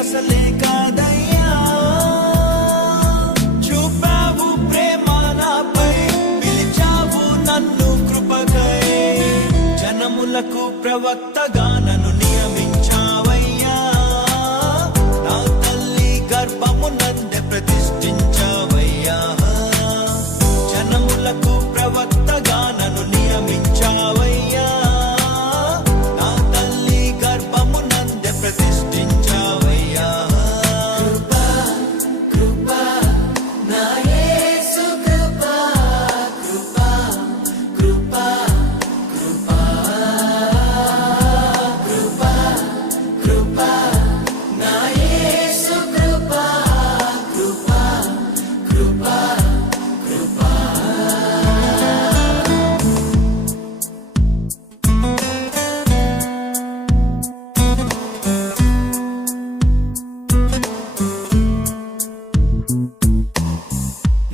అసలే కాదయ్యా, చూపావు ప్రేమ నాపై, పిలిచావు నన్ను కృపకై, జనములకు ప్రవక్తగా నన్ను నియమించావయ్యా, నా తల్లి గర్భమునందే ప్రతిష్ఠించావయ్యా, జనములకు ప్రవక్తగా నన్ను నియమించావయ్యా, నా తల్లి గర్భమునందే ప్రతిష్ఠించావయ్యా.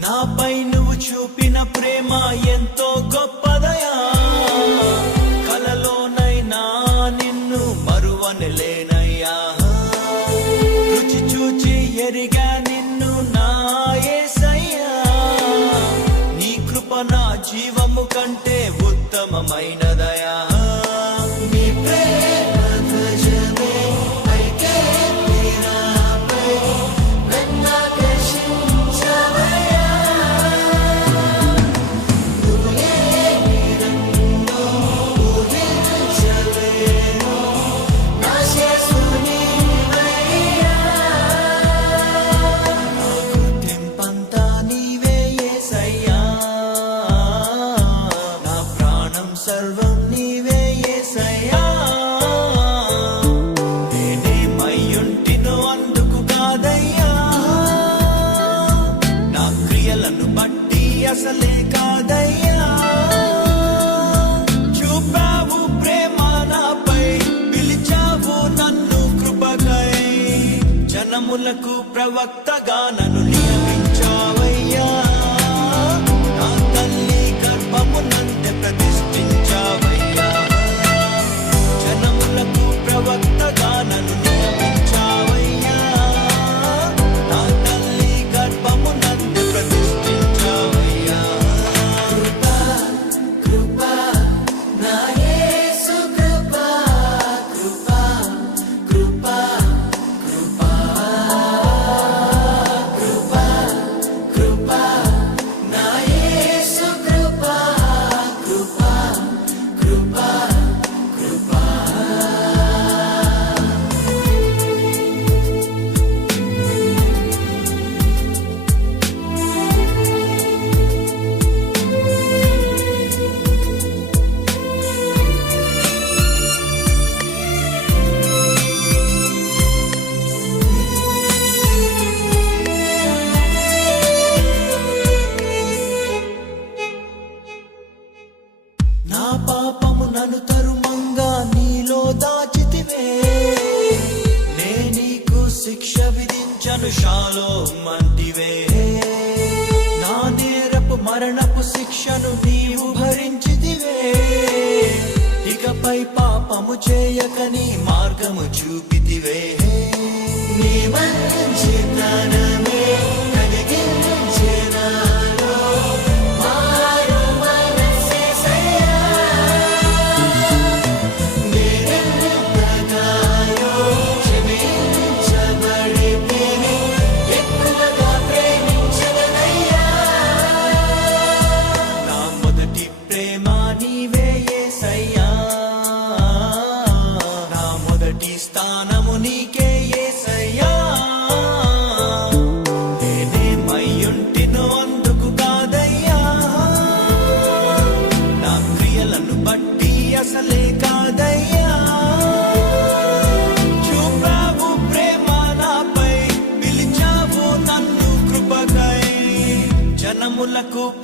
నాపై నువ్వు చూపిన ప్రేమ ఎంతో గొప్పదయా, కలలోనైనా నిన్ను మరువనలేనయ్యా, రుచి చూచి ఎరిగా నిన్ను నా యేసయ్యా, నీ కృప నా జీవము కంటే ఉత్తమమైనదయా, నీ ప్రేమ ధ్వజమే పైకే నీరాపై సర్వం నీవే యేసయ్యా, నేనేమయ్యుంటినో అందుకు కాదయ్యా, నా క్రియలను బట్టి అసలే కాదయ్యా, చూపావు ప్రేమ నాపై, పిలిచావు నన్ను కృపకై, జనములకు ప్రవక్తగా నన్ను నియమించావయ్యా, నా తల్లి గర్భమునందే ప్రతిష్ఠించావయ్యా, జనములకు ప్రవక్తగా నన్ను నియమించావయ్యా, నా తల్లి గర్భమునందే ప్రతిష్ఠించావయ్యా. కృపా కృపా నా యేసు కృపా, కృపా కృపా కృపా కృపా కృపా నా యేసు కృపా, కృపా కృపా కృపా. నా పాపము నన్ను తరుమంగా నీలో దాచితివే, నే నీకు శిక్ష విధించను షాలోమ్ అంటివే, నా నేరపు మరణపు శిక్షను నీవు భరించితివే, ఇకపై పాపము చేయక నీ మార్గము చూపితివే, నీ మంచితనమే కలిగించే నాలో మారు మనస్సు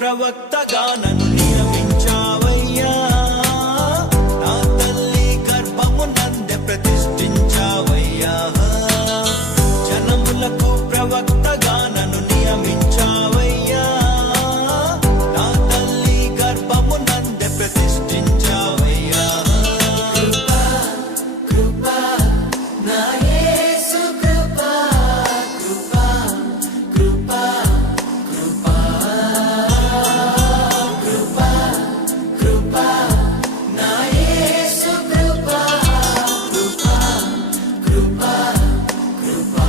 ప్రవక్తగా నన్ను నియమించావయ్యా నా తల్లి గర్భము నందే ప్రతిష్ఠించావయ్యా జనములకు ప్రవక్తగా నన్ను నియమించావయ్యా నా తల్లి గర్భము నందే ప్రతిష్ఠించావయ్యా కృపా నా యేసు కృపా కృపా కృపా కృపా కృపా కృపా నా యేసు కృపా కృపా కృపా కృపా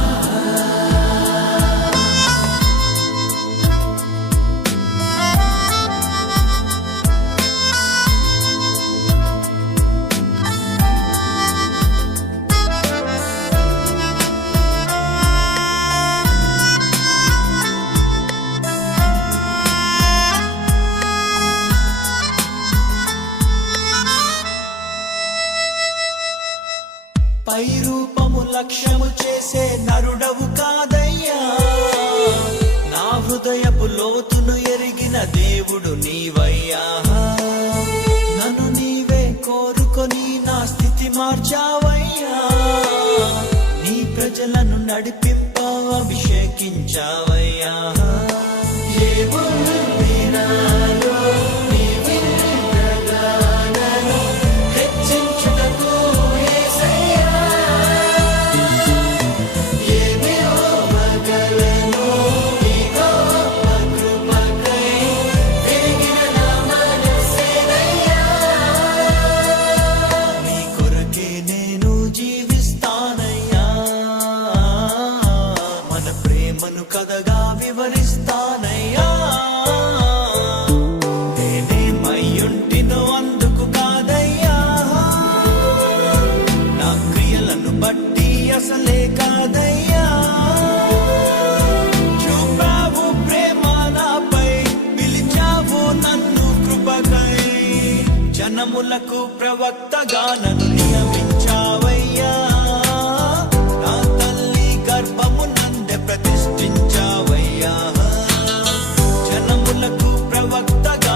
పై రూపము లక్ష్యము చేసే నరుడవు కాదయ్యా నా హృదయపు లోతును ఎరిగిన దేవుడు నీవయ్యా నన్ను నీవే కోరుకొని నా స్థితి మార్చావయ్యా నీ ప్రజలను నడిపింపావు అభిషేకించావయ్యా ఏముంది నాలో నీ విన్నగానను హెచ్చించుటకు యేసయ్యా ఏమి ఇవ్వగలను నీ గొప్ప కృపకై విరిగిన నా మనస్సేనయ్యా నీ కొరకే నేను జీవిస్తానయ్యా మన ప్రేమను కథగా వివరిస్తానయ్యా నేనేమయ్యుంటినో అందుకు కాదయ్యా నా క్రియలను బట్టి అసలే కాదయ్యా చూపావు ప్రేమ నాపై పిలిచావు నన్ను కృపకై జనములకు ప్రవక్తగా నన్ను నియమించావయ్యా నా తల్లి గర్భము నందే ప్రతిష్ఠించావయ్యా జనములకు ప్రవక్తగా